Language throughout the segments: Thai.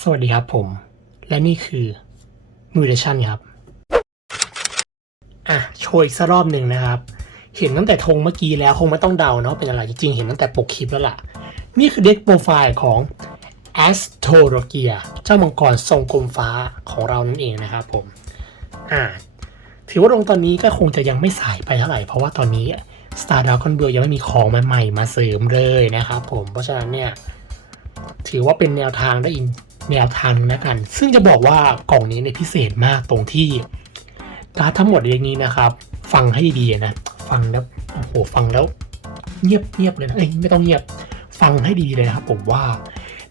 สวัสดีครับผม และนี่คือมูเดชันครับ อะ โชว์อีกสักรอบหนึ่งนะครับ เห็นตั้งแต่ธงเมื่อกี้แล้วคงไม่ต้องเดาเนาะเป็นอะไรจริงๆ เห็นตั้งแต่ปกคลิปแล้วล่ะ นี่คือเด็กโปรไฟล์ของ a s t o r o g i a เจ้ามังกรทรงกลมฟ้าของเรานั่นเองนะครับผม อ่า ถือว่าลงตอนนี้ก็คงจะยังไม่สายไปเท่าไหร่ เพราะว่าตอนนี้ Star Dragon b u i l ยังไม่มีของใหม่ๆมาเสริมเลยนะครับผม เพราะฉะนั้นเนี่ย ถือว่าเป็นแนวทางได้อีก แนวทางนะกัน ซึ่งจะบอกว่ากล่องนี้เนี่ยพิเศษมากตรงที่การ์ดทั้งหมดอย่างนี้นะครับ ฟังให้ดีๆนะ ฟังแล้วโอ้โหฟังแล้วเงียบเงียบเลยนะเอ้ยไม่ต้องเงียบฟังให้ดีเลยนะครับผมว่า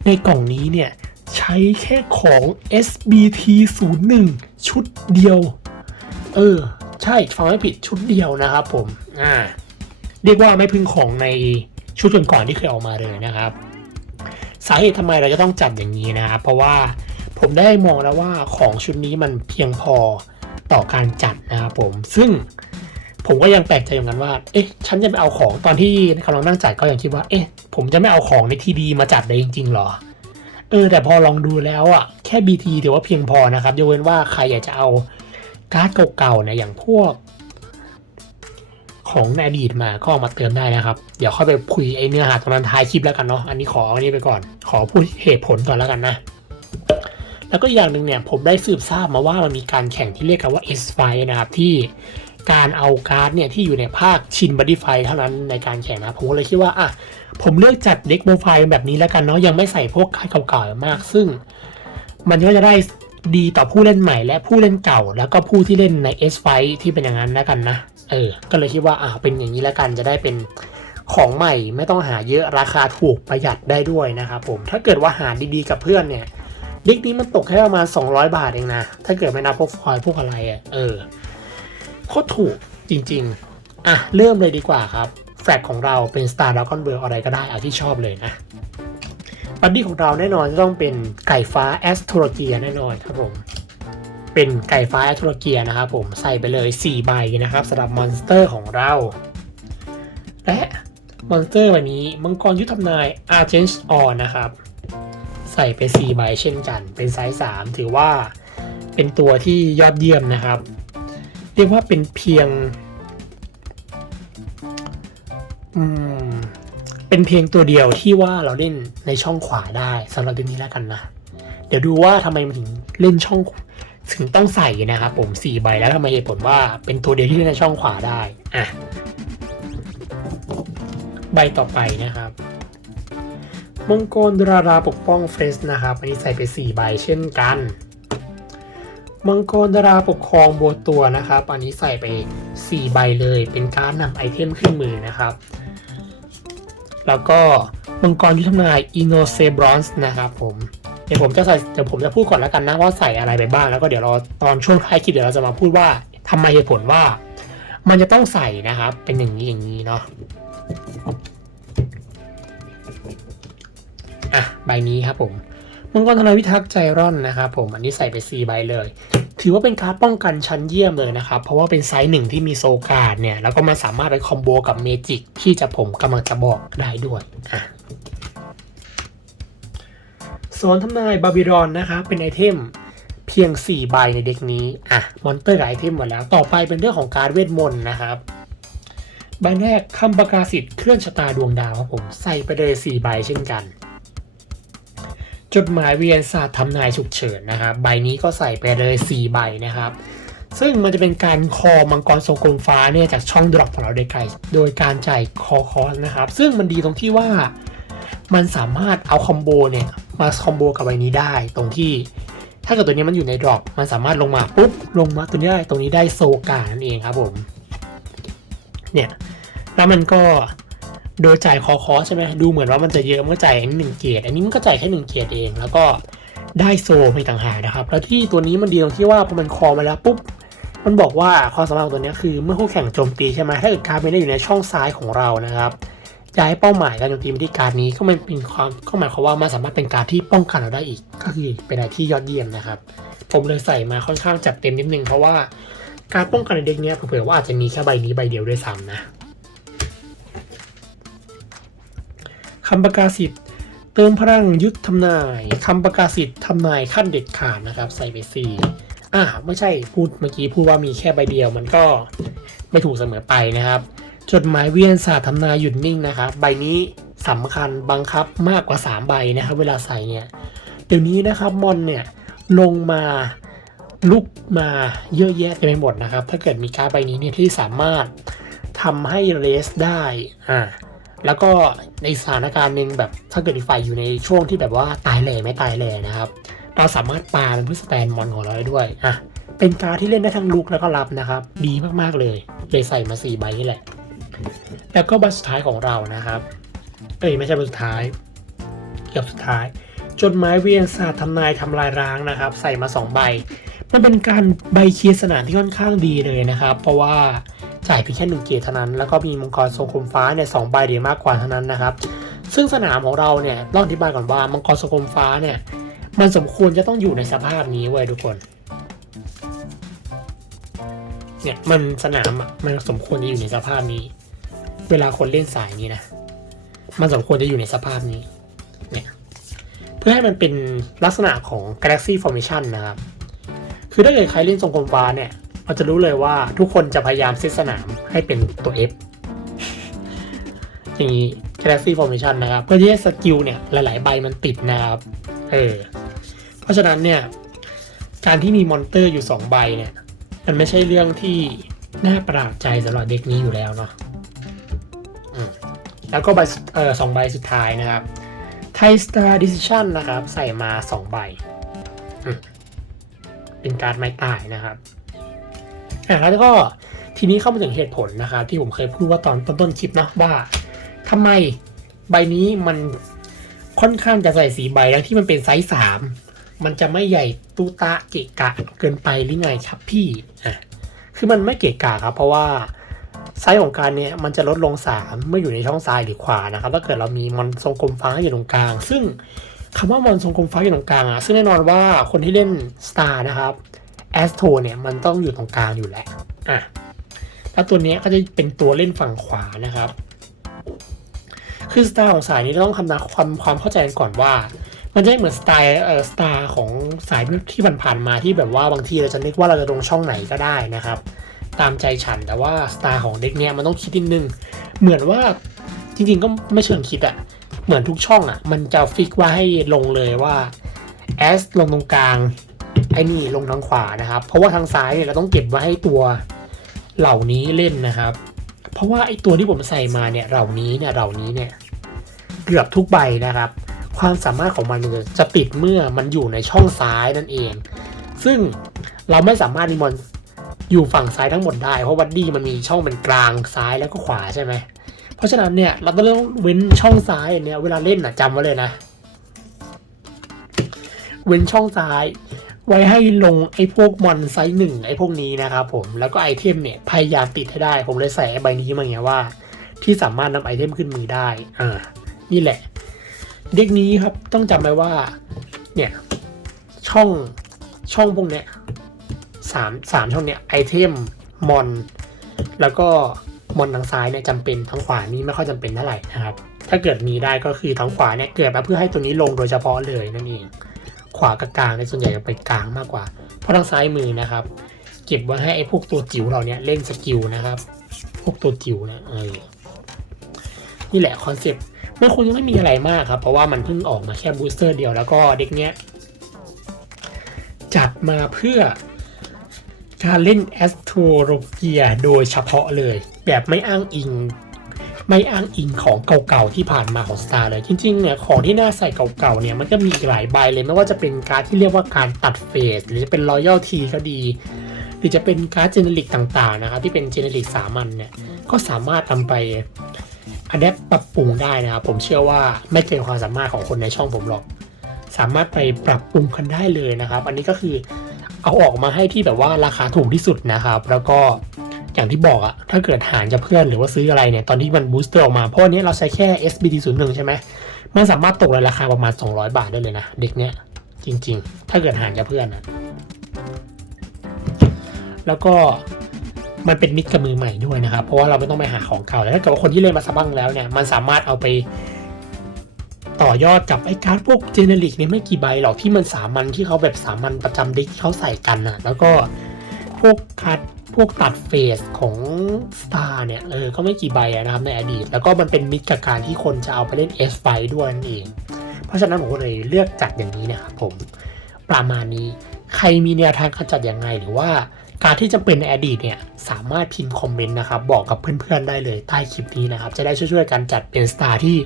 ในกล่องนี้เนี่ยใช้แค่ของ SBT 0 1ชุดเดียว เออ ใช่ฟังไม่ผิดชุดเดียวนะครับผม อ่า เรียกว่าไม่พึ่งของในชุดก่อนๆที่เคยออกมาเลยนะครับ สาเหตุทำไมเราจะต้องจัดอย่างนี้นะครับเพราะว่าผมได้มองแล้วว่าของชุดนี้มันเพียงพอต่อการจัดนะครับผมซึ่งผมก็ยังแปลกใจอย่างนั้นว่า เอ๊ะ ฉันจะไปเอาของตอนที่กำลังนั่งจัดก็ยังคิดว่า เอ๊ะ ผมจะไม่เอาของในทีดีมาจัดเลยจริงๆหรอ เออ แต่พอลองดูแล้วอะ แค่ BT ถือว่าเพียงพอนะครับ ยกเว้นว่าใครอยากจะเอาการ์ดเก่าๆเนี่ยอย่างพวก ของในอดีตมาก็เอามาเติมได้นะครับ เดี๋ยวค่อยไปคุยไอเนื้อหาตรงนั้นท้ายคลิปแล้วกันเนาะอันนี้ขออันนี้ไปก่อน ขอพูดเหตุผลก่อนแล้วกันนะแล้วก็อย่างหนึ่งเนี่ยผมได้สืบทราบมาว่ามันมีการแข่งที่เรียกกันว่า S ไฟนะครับที่การเอาการ์ดเนี่ยที่อยู่ในภาคชินบัดดี้ไฟเท่านั้นในการแข่งนะผมก็เลยคิดว่าอะผมเลือกจัดเด็กโมไฟแบบนี้แล้วกันเนาะยังไม่ใส่พวกการ์ดเก่าๆมาก ซึ่ง มันก็จะได้ดีต่อผู้เล่นใหม่และผู้เล่นเก่า แล้วก็ผู้ที่เล่นใน S ไฟที่เป็นอย่างนั้นแล้วกันนะ เออ ก็เลยคิดว่าอ่าเป็นอย่างนี้แล้วกันจะได้เป็นของใหม่ไม่ต้องหาเยอะราคาถูกประหยัดได้ด้วยนะครับผม ถ้าเกิดว่าหาดีๆกับเพื่อนเนี่ยดิกนี้มันตกแค่ประมาณ 200 บาทเองนะ ถ้าเกิดไม่นับพวกฟอยล์พวกอะไรอะเออโคตรถูกจริง ๆ อะ เริ่มเลยดีกว่าครับ แฟลกของเราเป็น Star Dragon World อะไรก็ได้เอาที่ชอบเลยนะบัดดี้ของเราแน่นอนจะต้องเป็นไก่ฟ้าแอสโทรเกียแน่นอนครับผม เป็นไก่ฟ้าแอสโรเกียนะครับผมใส่ไปเลย 4 ใบนะครับสำหรับมอนสเตอร์ของเรา และมอนสเตอร์วันนี้มังกรยุทธทำนาย Argent On นะครับ ใส่ไป 4 ใบเช่นกัน เป็นไซส์3ถือว่าเป็นตัวที่ยอดเยี่ยมนะครับ เรียกว่าเป็นเพียงอืมเป็นเพียงตัวเดียวที่ว่าเราเล่นในช่องขวาได้สำหรับเดือนนี้แล้วกันนะ เดี๋ยวดูว่าทำไมมันถึงเล่นช่อง ถึงต้องใส่นะครับผมสี่ใบแล้วทำไมเหตุผลว่าเป็นตัวเดียวที่เล่นในช่องขวาได้ อะ ใบต่อไปนะครับมังกรดราราปกป้องเฟสนะครับ อันนี้ใส่ไปสี่ใบเช่นกันมังกรดาราปกครองโบวตัวนะครับ อันนี้ใส่ไปสี่ใบเลย เป็นการนำไอเทมขึ้นมือนะครับ แล้วก็มังกรยุทธทำนายอินโนเซบรอนส์นะครับผม ดี๋ยวผมจะใส่เดี๋ยวผมจะพูดก่อนแล้วกันนะว่าใส่อะไรไปบ้างแล้วก็เดี๋ยวเราตอนช่วงท้ายคลิปเดี๋ยวเราจะมาพูดว่าทำไมเหตุผลว่า มันจะต้องใส่นะครับ เป็นอย่างนี้อย่างนี้เนาะอะใบนี้ครับผมมังกรธนาวิทักษ์ใจร่อนนะครับผมอันนี้ใส่ไป 4 ใบเลย ถือว่าเป็นการ์ดป้องกันชั้นเยี่ยมเลยนะครับ เพราะว่าเป็นไซส์หนึ่งที่มีโซการเนี่ย แล้วก็มันสามารถไปคอมโบกับเมจิกที่จะผมกำลังจะบอกได้ด้วยอะ โซนทำนายบาบิรอนนะครับเป็นไอเทมเพียง 4 ใบในเด็กนี้ อะ มอนเตอร์กับไอเทมหมดแล้ว ต่อไปเป็นเรื่องของการเวทมนต์นะครับ ใบแรกคำประกาศสิทธิ์เคลื่อนชะตาดวงดาวครับผม ใส่ไปเลย 4 ใบเช่นกัน จดหมายเวียนศาสตร์ทำนายฉุกเฉินนะครับ ใบนี้ก็ใส่ไปเลย 4 ใบนะครับ ซึ่งมันจะเป็นการคอมังกรทรงกลมฟ้าเนี่ยจากช่องดรอปของเราโดยไกลโดยการจ่ายคอคอนนะครับ ซึ่งมันดีตรงที่ว่ามันสามารถเอาคอมโบเนี่ย มาคอมโบกับใบนี้ได้ ตรงที่ถ้าเกิดตัวนี้มันอยู่ในดรอปมันสามารถลงมาปุ๊บลงมาตัวนี้ได้ตรงนี้ได้โซกานั่นเองครับผมเนี่ยแล้วมันก็โดยจ่ายคอคอใช่ไหมดูเหมือนว่ามันจะเยอะมันก็จ่ายอันนี้หนึ่งเกียรอันนี้มันก็จ่ายแค่หนึ่งเกียรเอง แล้วก็ได้โซไม่ต่างหากนะครับ แล้วที่ตัวนี้มันดีตรงที่ว่าพอมันคอมาแล้วปุ๊บมันบอกว่าความสามารถของตัวนี้คือเมื่อคู่แข่งโจมตีใช่ไหมถ้าเกิดการดไม่ได้อยู่ในช่องซ้ายของเรานะครับ ย้ายเป้าหมายการโจมตีไปที่การนี้ก็มันเป็นความก็หมายความว่ามันสามารถเป็นการที่ป้องกันเราได้อีก ก็คือเป็นอะไรที่ยอดเยี่ยมนะครับ ผมเลยใส่มาค่อนข้างจัดเต็มนิดนึงเพราะว่าการป้องกันในเด็กเนี้ยเผื่อว่าอาจจะมีแค่ใบนี้ใบเดียวด้วยซ้ำนะคำประกาศสิทธิ์เติมพลังยุทธทำนายคำประกาศสิทธิ์ทำนายขั้นเด็ดขาดนะครับ ใส่ไปสี่อ่าไม่ใช่พูดเมื่อกี้พูดว่ามีแค่ใบเดียวมันก็ไม่ถูกเสมอไปนะครับ จดหมายเวียนศาสตร์ทำนายหยุดนิ่งนะครับ ใบนี้สำคัญบังคับมากกว่า 3 ใบนะครับ เวลาใส่เนี่ยเดี๋ยวนี้นะครับมอนเนี่ยลงมาลุกมาเยอะแยะไปหมดนะครับ ถ้าเกิดมีการใบนี้เนี่ยที่สามารถทำให้เรสได้อ่าแล้วก็ในสถานการณ์หนึ่งแบบถ้าเกิดอีกฝ่ายอยู่ในช่วงที่แบบว่าตายแหล่ไม่ตายแหล่นะครับ เราสามารถปาเป็นพื่สแตนมอนของเราได้ด้วยอะเป็นการที่เล่นได้ทั้งลุกแล้วก็รับนะครับ ดีมากๆเลยเลยใส่มาสี่ใบนี่แหละ แล้วก็ใบสุดท้ายของเรานะครับเอ้ยไม่ใช่ใบสุดท้ายเกือบสุดท้าย จดหมายเวียนศาสตร์ทำนายทำลายร้างนะครับ ใส่มา 2 ใบ มันเป็นการใบเคลียร์สนามที่ค่อนข้างดีเลยนะครับ เพราะว่าจ่ายเพียงแค่หนึ่งเกียร์เท่านั้น แล้วก็มีมังกรทรงคมฟ้าเนี่ยสองใบเดียวมากกว่าเท่านั้นนะครับ ซึ่งสนามของเราเนี่ยต้องอธิบายก่อนว่ามังกรทรงคมฟ้าเนี่ยมันสมควรจะต้องอยู่ในสภาพนี้เว้ยทุกคนเนี่ยมันสนามมันสมควรจะอยู่ในสภาพนี้ เวลาคนเล่นสายนี้นะ มันสมควรจะอยู่ในสภาพนี้เนี่ยเพื่อให้มันเป็นลักษณะของ Galaxy Formation นะครับ คือถ้าเกิดใครเล่นทรงกลมฟ้าเนี่ยเราจะรู้เลยว่าทุกคนจะพยายามเซตสนามให้เป็นตัว F อย่างนี้ Galaxy Formation นะครับ เพื่อที่ให้สกิลเนี่ยหลาย ๆ ใบมันติดนะครับ เออ เพราะฉะนั้นเนี่ย การที่มีมอนเตอร์อยู่ 2 ใบเนี่ย มันไม่ใช่เรื่องที่น่าประหลาดใจสำหรับเด็กนี้อยู่แล้วเนาะ แล้วก็ใบสุดเออสองใบสุดท้ายนะครับไทสตาร์ดิสชันนะครับ ใส่มา 2 ใบ เป็นการไม้ตายนะครับอะแล้วก็ทีนี้เข้ามาถึงเหตุผลนะครับที่ผมเคยพูดว่าตอนต้นๆคลิปนะว่าทำไมใบนี้มันค่อนข้างจะใส่สีใบแล้วที่มันเป็นไซส์สามมันจะไม่ใหญ่ตุตะเกะกะเกินไปหรือไงครับพี่อะคือมันไม่เกะกะครับ เพราะว่า ไซส์ของการเนี่ยมันจะลดลง 3 เมื่ออยู่ในช่องซ้ายหรือขวานะครับถ้าเกิดเรามีมอนทรงกลมฟ้าอยู่ตรงกลาง ซึ่งคำว่ามอนทรงกลมฟ้าอยู่ตรงกลางอะซึ่งแน่นอนว่าคนที่เล่นสตาร์นะครับแอสโทเนี่ยมันต้องอยู่ตรงกลางอยู่แหละอะแล้วตัวนี้ก็จะเป็นตัวเล่นฝั่งขวานะครับ คือสตาร์ของสายนี้ต้องทำนะความความเข้าใจกันก่อนว่า มันจะไม่เหมือนสไตล์เอ่อสตาร์ของสายที่ผ่านๆมาที่แบบว่าบางทีเราจะนึกว่าเราจะลงช่องไหนก็ได้นะครับ ตามใจฉัน แต่ว่าสตาร์ของเด็กเนี้ยมันต้องคิดนิดนึง เหมือนว่าจริงๆก็ไม่เชิงคิดอะเหมือนทุกช่องอะมันจะฟิกว่าให้ลงเลยว่า S ลงตรงกลางไอ้นี่ลงทางขวานะครับ เพราะว่าทางซ้ายเนี่ยเราต้องเก็บไว้ให้ตัวเหล่านี้เล่นนะครับ เพราะว่าไอ้ตัวที่ผมใส่มาเนี่ยเหล่านี้เนี่ยเหล่านี้เนี่ยเกือบทุกใบนะครับ ความสามารถของมันเนี่ยจะติดเมื่อมันอยู่ในช่องซ้ายนั่นเอง ซึ่งเราไม่สามารถมีมอน อยู่ฝั่งซ้ายทั้งหมดได้เพราะวัดดี้มันมีช่องเป็นกลางซ้ายแล้วก็ขวาใช่ไหมเพราะฉะนั้นเนี่ยเราต้องเว้นช่องซ้ายเนี้ยเวลาเล่นนะจำไว้เลยนะ เว้นช่องซ้าย ไว้ให้ลงไอ้พวกมอนไซส์หนึ่งไอ้พวกนี้นะครับผมแล้วก็ไอเทมเนี่ยพยายามติดให้ได้ผมเลยใส่ใบนี้มาไงว่า ที่สามารถนำไอเทมขึ้นมือได้อ่านี่แหละ เด็กนี้ครับต้องจำไว้ว่าเนี่ยช่องช่องพวกเนี้ย สามสามช่องเนี้ยไอเทมมอน แล้วก็มอนทางซ้ายเนี่ยจำเป็นทางขวานี่ไม่ค่อยจำเป็นเท่าไหร่นะครับ ถ้าเกิดมีได้ก็คือทางขวาเนี่ยเกิดมาเพื่อให้ตัวนี้ลงโดยเฉพาะเลยนั่นเอง ขวากับกลางในยส่วนใหญ่จะไปกลางมากกว่า เพราะทางซ้ายมือนะครับ เก็บไว้ให้ไอ้พวกตัวจิ๋วเราเนี่ยเล่นสกิลนะครับ พวกตัวจิ๋วนะเออนี่แหละคอนเซปต์มันคงยังไม่มีอะไรมากครับ เพราะว่ามันเพิ่งออกมาแค่บูสเตอร์เดียวแล้วก็เด็กเนี้ยจัดมาเพื่อ การเล่นแอสโทโรเกียโดยเฉพาะเลย แบบไม่อ้างอิง ไม่อ้างอิงของเก่าๆที่ผ่านมาของ Star เลย จริงๆเนี่ยของที่น่าใส่เก่าๆเนี่ยมันก็มีหลายใบเลยไม่ว่าจะเป็นการที่เรียกว่าการตัดเฟส หรือจะเป็น Royal T ก็ดี หรือจะเป็นการ์ดเจเนริกต่างๆนะครับที่เป็นเจเนริกสามัญเนี่ยก็สามารถทำไปอัดแอปปรับปรุงได้นะครับผมเชื่อว่าไม่เกินความสามารถของคนในช่องผมหรอก สามารถไปปรับปรุงกันได้เลยนะครับ อันนี้ก็คือ เอาออกมาให้ที่แบบว่าราคาถูกที่สุดนะครับ แล้วก็อย่างที่บอกอะถ้าเกิดหารจะเพื่อนหรือว่าซื้ออะไรเนี่ย ตอนที่มันบูสเตอร์ออกมา เพราะอันนี้เราใช้แค่ SBT 0 1ใช่ไหมมันสามารถตกในราคาประมาณ 200 บาทได้เลยนะ เด็กเนี้ยจริง ๆ ถ้าเกิดหารจะเพื่อนนะแล้วก็มันเป็นมิตรกับมือใหม่ด้วยนะครับ เพราะว่าเราไม่ต้องไปหาของเก่าแล้วถ้าเกิดว่าคนที่เล่นมาสักบ้งแล้วเนี่ย มันสามารถเอาไป ต่อยอดกับไอ้การ์ดพวกเจเนริกเนี่ยไม่กี่ใบหรอกที่มันสามัญที่เขาแบบสามัญประจำเด็กที่เขาใส่กันนะแล้วก็พวกคัดพวกตัดเฟสของสตาร์เนี่ยเออก็ไม่กี่ใบนะครับในอดีต แล้วก็มันเป็นมิตรกับการที่คนจะเอาไปเล่น S ไฟด้วยนั่นเอง เพราะฉะนั้นผมก็เลยเลือกจัดอย่างนี้นะครับผมประมาณนี้ใครมีแนวทางการจัดยังไงหรือว่าการที่จะเป็นในอดีตเนี่ยสามารถพิมพ์คอมเมนต์นะครับบอกกับเพื่อนๆได้เลยใต้คลิปนี้นะครับ จะได้ช่วยๆกันจัดเป็นสตาร์ที่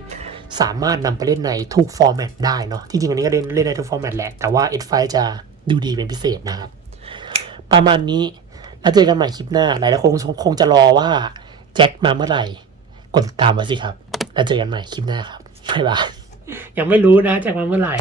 สามารถนำไปเล่นในทุกฟอร์แมตได้เนาะจริงๆอันนี้ก็เล่นเล่นได้ทุกฟอร์แมตแหละ แต่ว่า S ไฟจะดูดีเป็นพิเศษนะครับ ประมาณนี้แล้วเจอกันใหม่คลิปหน้า หลายๆคนคงคงจะรอว่าแจ็คมาเมื่อไหร่กดติดตามมาสิครับ แล้วเจอกันใหม่คลิปหน้าครับบ๊ายบายยังไม่รู้นะแจ็คมาเมื่อไหร่